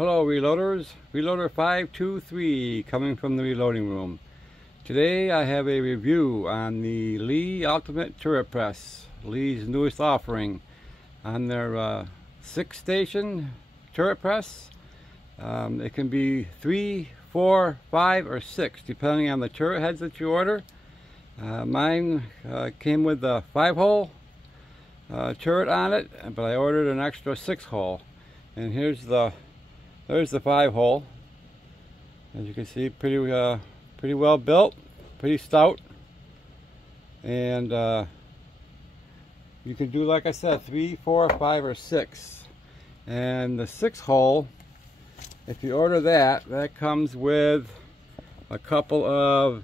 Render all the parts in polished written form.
Hello reloaders, Reloader 523 coming from the reloading room. Today I have a review on the Lee Ultimate Turret Press, Lee's newest offering on their 6-station turret press. It can be 3, 4, 5, or 6 depending on the turret heads that you order. Mine came with a 5-hole turret on it, but I ordered an extra 6-hole. And there's the 5-hole. As you can see, pretty well built, pretty stout, and you can do, like I said, 3, 4, 5, or 6. And the 6-hole, if you order that comes with a couple of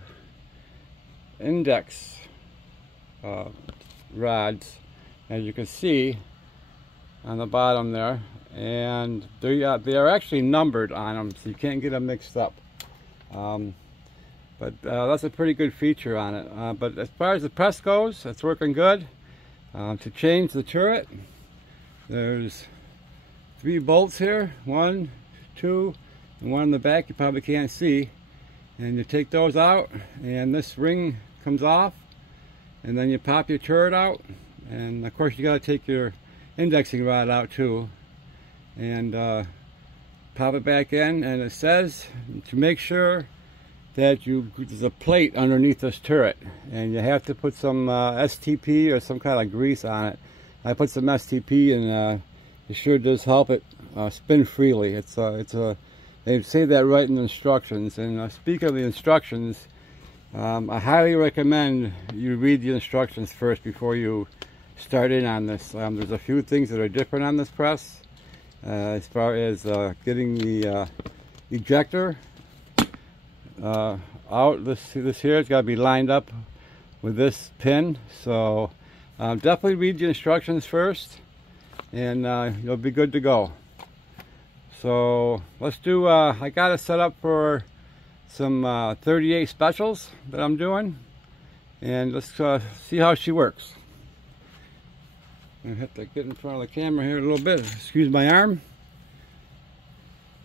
index rods, as you can see on the bottom there, and they are actually numbered on them, so you can't get them mixed up. But that's a pretty good feature on it. But as far as the press goes, it's working good. To change the turret, there's 3 bolts here, 1, 2, and 1 in the back you probably can't see. And you take those out, and this ring comes off, and then you pop your turret out, and of course you got to take your indexing rod out too, and pop it back in. And it says to make sure that there's a plate underneath this turret, and you have to put some STP or some kind of grease on it. I put some STP, and it sure does help it spin freely. They say that right in the instructions. And speaking of the instructions, I highly recommend you read the instructions first before you start in on this. There's a few things that are different on this press, as far as getting the ejector out. This here has got to be lined up with this pin, so definitely read the instructions first, and you'll be good to go. So let's do, I got it set up for some 38 specials that I'm doing, and let's see how she works. I have to get in front of the camera here a little bit. Excuse my arm.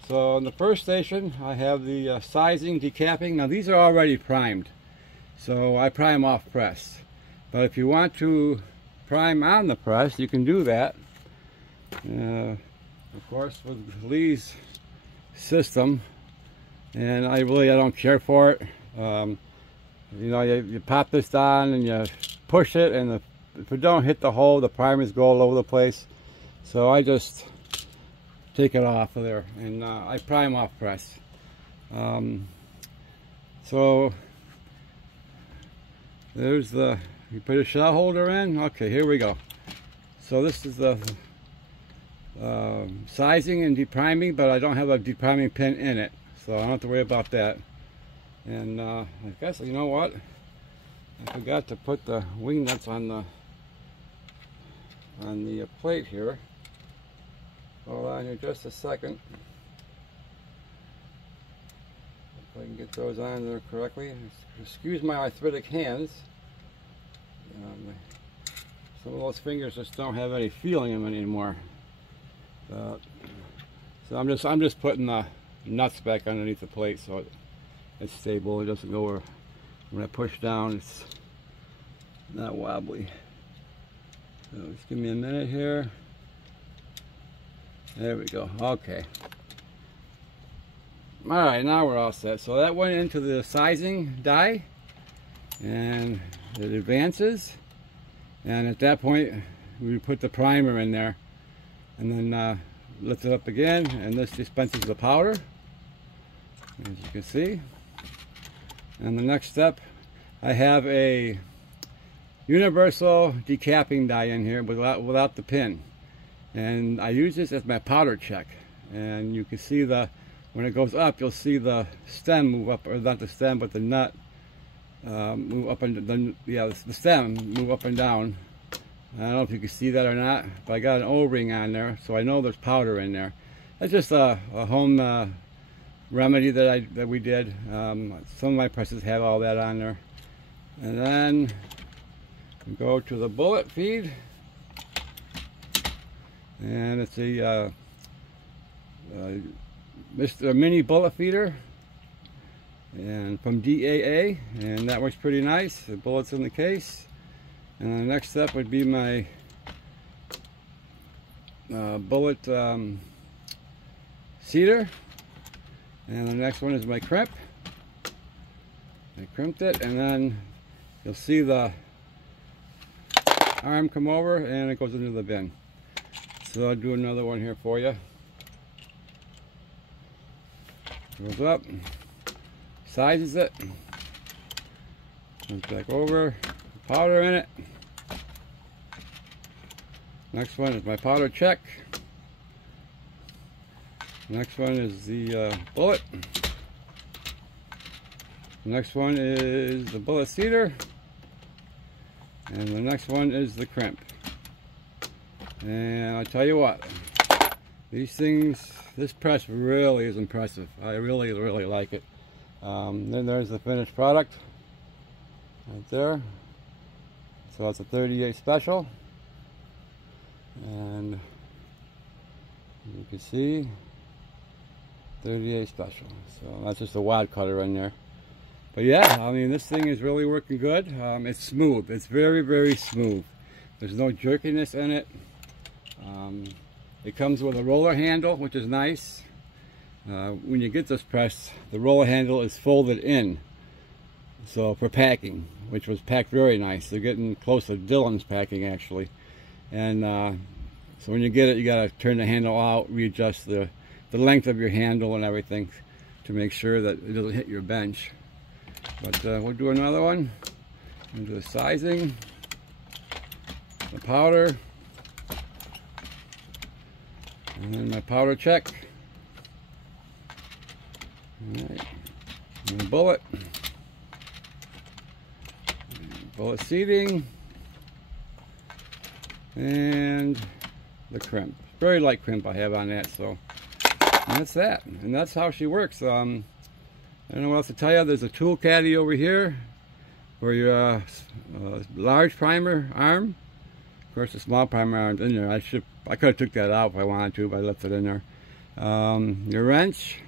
So in the first station, I have the sizing, decapping. Now these are already primed, so I prime off press. But if you want to prime on the press, you can do that. Of course, with Lee's system, and I don't care for it. You know, you pop this on and you push it, and if it don't hit the hole, the primers go all over the place. So I just take it off of there, and I prime off press. So there's you put a shell holder in. Okay, here we go. So this is the sizing and depriming, but I don't have a depriming pin in it, so I don't have to worry about that. And I guess, you know what, I forgot to put the wing nuts on the plate here. Hold on here just a second. If I can get those on there correctly. Excuse my arthritic hands. Some of those fingers just don't have any feeling in them anymore. So I'm just putting the nuts back underneath the plate so it's stable. It doesn't go where, when I push down, it's not wobbly. So just give me a minute here. There we go. Okay. Alright, now we're all set. So that went into the sizing die, and it advances, and at that point we put the primer in there, and then lift it up again, and this dispenses the powder, as you can see. And the next step, I have a universal decapping die in here without the pin, and I use this as my powder check. And you can see when it goes up, you'll see the stem move up, or not the stem, but the nut move up, and the stem move up and down. I don't know if you can see that or not, but I got an O-ring on there, so I know there's powder in there. That's just a home remedy that we did. Some of my presses have all that on there. And then go to the bullet feed, and it's a Mr. Mini Bullet Feeder, and from DAA, and that works pretty nice. The bullets in the case. And the next step would be my bullet seeder, and the next one is my crimp. I crimped it, and then you'll see the arm come over and it goes into the bin. So I'll do another one here for you. Goes up, sizes it, comes back over, powder in it. Next one is my powder check. Next one is the bullet. Next one is the bullet seeder. And the next one is the crimp. And I'll tell you what, these things, this press really is impressive. I really like it. Then there's the finished product right there. So it's a 38 special. And you can see 38 special. So that's just a wad cutter in there. But yeah, I mean, this thing is really working good. It's smooth. It's very smooth. There's no jerkiness in it. It comes with a roller handle, which is nice. When you get this press, the roller handle is folded in. So for packing, which was packed very nice. They're getting close to Dillon's packing actually. And so when you get it, you got to turn the handle out, readjust the length of your handle and everything to make sure that it doesn't hit your bench. But we'll do another one. We'll do the sizing, the powder, and then my powder check. All right. And the bullet. Bullet seating. And the crimp. Very light crimp I have on that, so and that's that. And that's how she works. I don't know what else to tell you. There's a tool caddy over here for your large primer arm. Of course, the small primer arm's in there. I could have took that out if I wanted to, but I left it in there. Your wrench,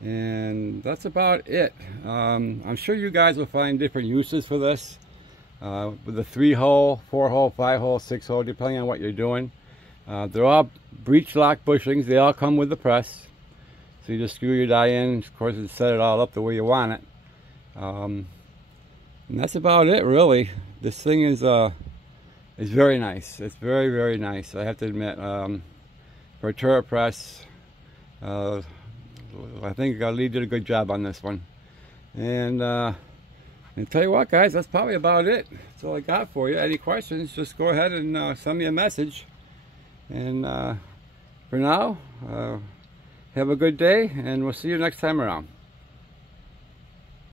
and that's about it. I'm sure you guys will find different uses for this. With a 3-hole, 4-hole, 5-hole, 6-hole, depending on what you're doing. They're all breech lock bushings. They all come with the press. So you just screw your die in. Of course, you set it all up the way you want it. And that's about it, really. This thing is very nice. It's very nice, I have to admit. For a turret press, I think Lee did a good job on this one. And tell you what, guys, that's probably about it. That's all I got for you. Any questions, just go ahead and send me a message. And for now, have a good day, and we'll see you next time around.